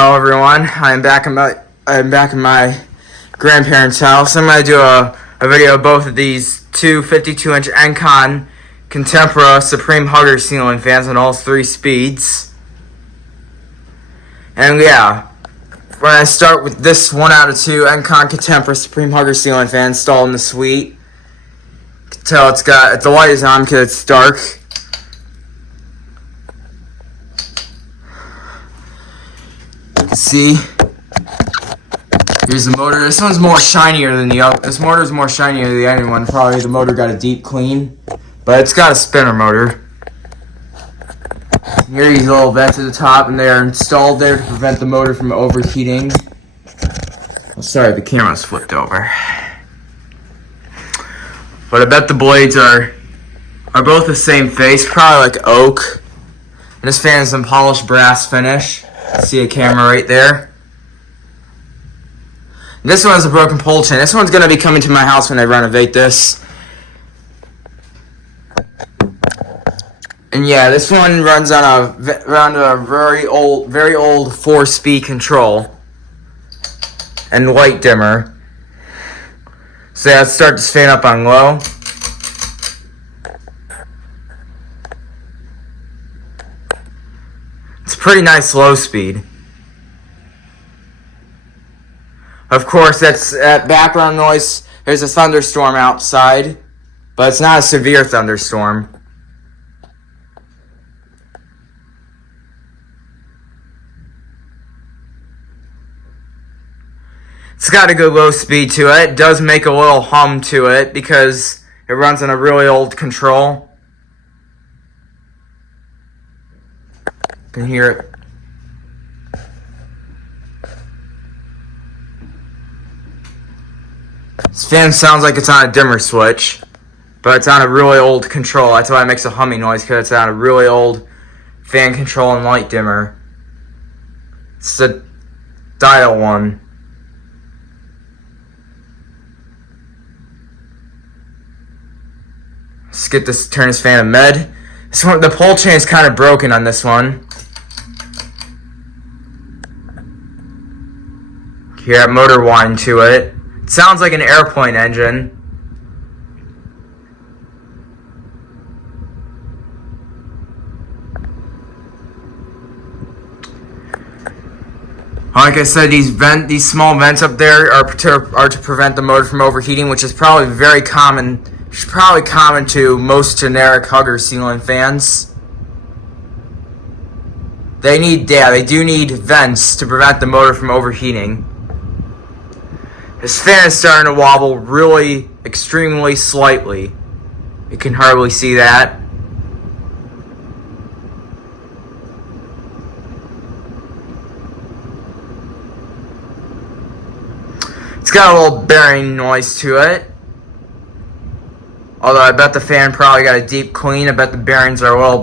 Hello everyone, I'm back in my grandparents' house. I'm going to do a video of both of these two 52-inch Encon Contempra Supreme Hugger ceiling fans on all three speeds. And yeah, we're going to start with this 1 out of 2 Encon Contempra Supreme Hugger ceiling fan installed in the suite. You can tell the light is on because it's dark. See, here's the motor. This one's more shinier than the other. This motor is more shinier than the other one. Probably the motor got a deep clean, but it's got a spinner motor. Here are these little vents at the top, and they are installed there to prevent the motor from overheating. Oh, sorry, the camera's flipped over. But I bet the blades are both the same face, probably like oak. And this fan is in polished brass finish. See a camera right there. This one has a broken pole chain. This one's going to be coming to my house when I renovate this. And yeah, this one runs on a very old 4-speed control and light dimmer. So yeah, let's start this fan up on low. Pretty nice low speed. Of course, that's background noise. There's a thunderstorm outside, but it's not a severe thunderstorm. It's got a good low speed to it. It does make a little hum to it because it runs on a really old control. You can hear it. This fan sounds like it's on a dimmer switch, but it's on a really old control. That's why it makes a humming noise, because it's on a really old fan control and light dimmer. It's the dial one. Let's get this, turn this fan to med. This one, the pole chain is kind of broken on this one. Hear that motor whine to it. It sounds like an airplane engine. Like I said, these small vents up there are to prevent the motor from overheating, which is probably very common. It's probably common to most generic Hugger ceiling fans. They do need vents to prevent the motor from overheating. This fan is starting to wobble really, extremely slightly. You can hardly see that. It's got a little bearing noise to it. Although I bet the fan probably got a deep clean. I bet the bearings are a little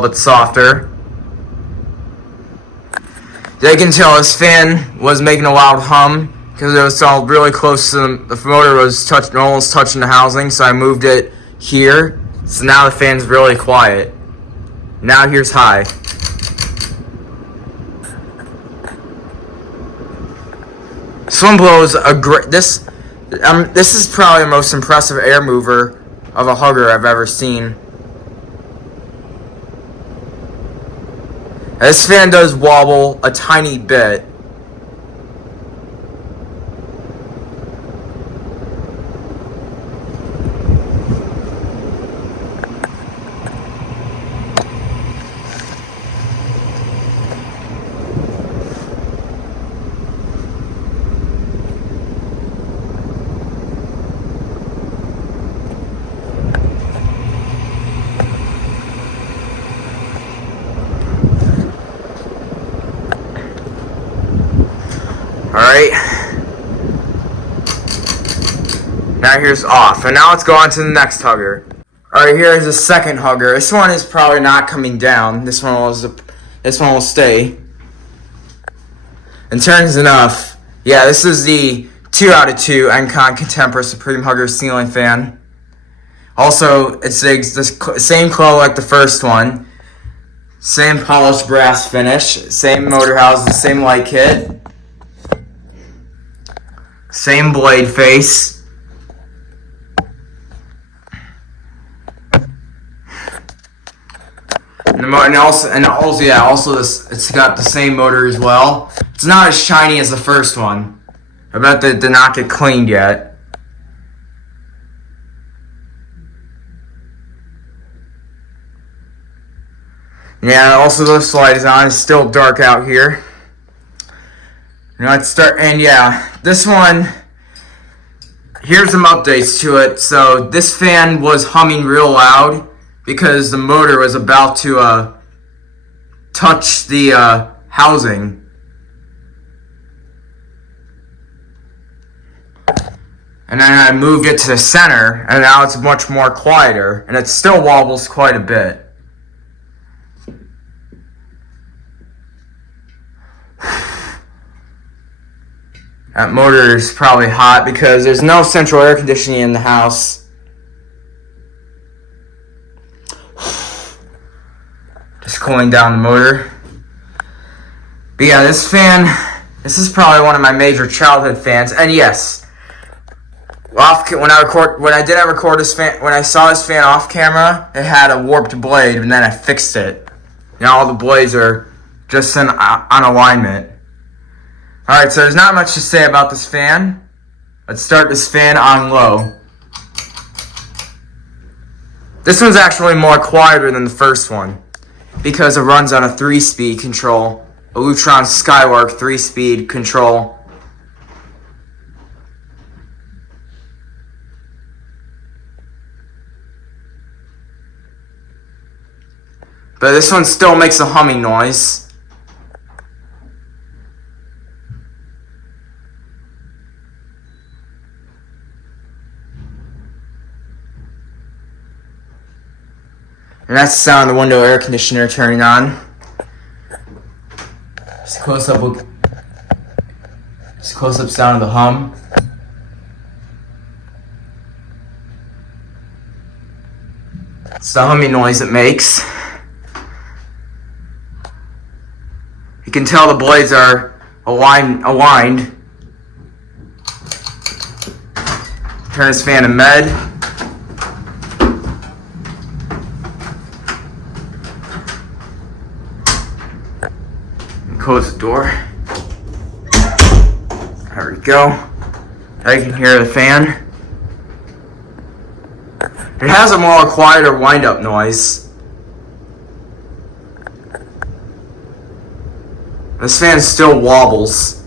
bit softer. They can tell this fan was making a loud hum because it was all really close to the motor was almost touching the housing, so I moved it here. So now the fan's really quiet. Now here's high. This one blows a great. This is probably the most impressive air mover of a Hugger I've ever seen. This fan does wobble a tiny bit. Alright, now here's off, and now let's go on to the next Hugger. Alright, here's the second Hugger. This one is probably not coming down. This one will stay. And turns enough. Yeah, this is the 2 out of 2 Encon Contempra Supreme Hugger ceiling fan. Also, it's the same color like the first one. Same polished brass finish, same motor housing, same light kit, same blade face. Also this, it's got the same motor as well. It's not as shiny as the first one. I bet they did not get cleaned yet. Yeah, also this light is on. It's still dark out here. Let's start, and yeah, this one, here's some updates to it. So this fan was humming real loud because the motor was about to touch the housing. And then I moved it to the center, and now it's much more quieter, and it still wobbles quite a bit. That motor is probably hot because there's no central air conditioning in the house. Just cooling down the motor. But yeah, this fan, this is probably one of my major childhood fans. And yes, when I didn't record this fan, when I saw this fan off camera, it had a warped blade, and then I fixed it. Now all the blades are just on alignment. Alright, so there's not much to say about this fan. Let's start this fan on low. This one's actually more quieter than the first one because it runs on a 3-speed control, a Lutron Skylark 3-speed control. But this one still makes a humming noise. And that's the sound of the window air conditioner turning on. Just close up sound of the hum. It's the humming noise it makes. You can tell the blades are aligned. Turn this fan to med. Close the door. There we go. Now you can hear the fan. It has a more quieter wind-up noise. This fan still wobbles.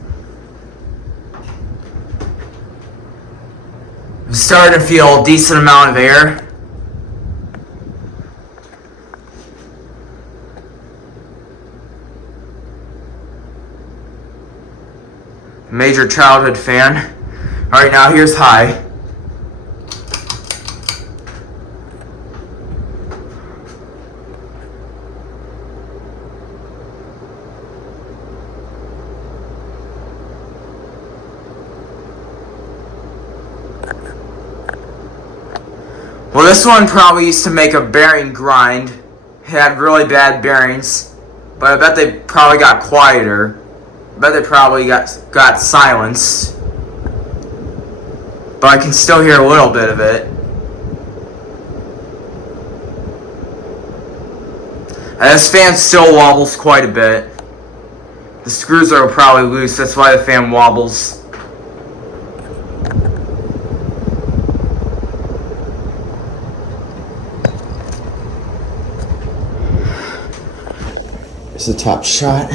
I'm starting to feel a decent amount of air. Major childhood fan. Alright, now here's high. Well, this one probably used to make a bearing grind. It had really bad bearings, but I bet they probably got quieter. I bet they probably got silenced. But I can still hear a little bit of it. And this fan still wobbles quite a bit. The screws are probably loose, that's why the fan wobbles. Here's the top shot.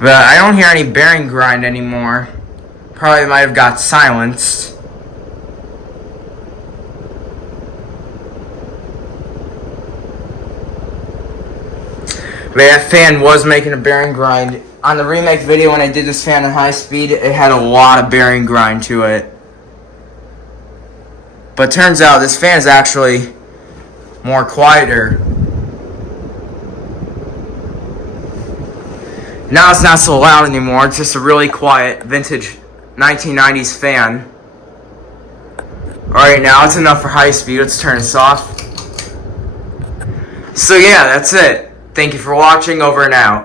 But I don't hear any bearing grind anymore. Probably might have got silenced. But that fan was making a bearing grind. On the remake video when I did this fan at high speed, it had a lot of bearing grind to it. But turns out this fan is actually more quieter. Now it's not so loud anymore. It's just a really quiet vintage 1990s fan. Alright, now it's enough for high speed. Let's turn this off. So yeah, that's it. Thank you for watching. Over and out.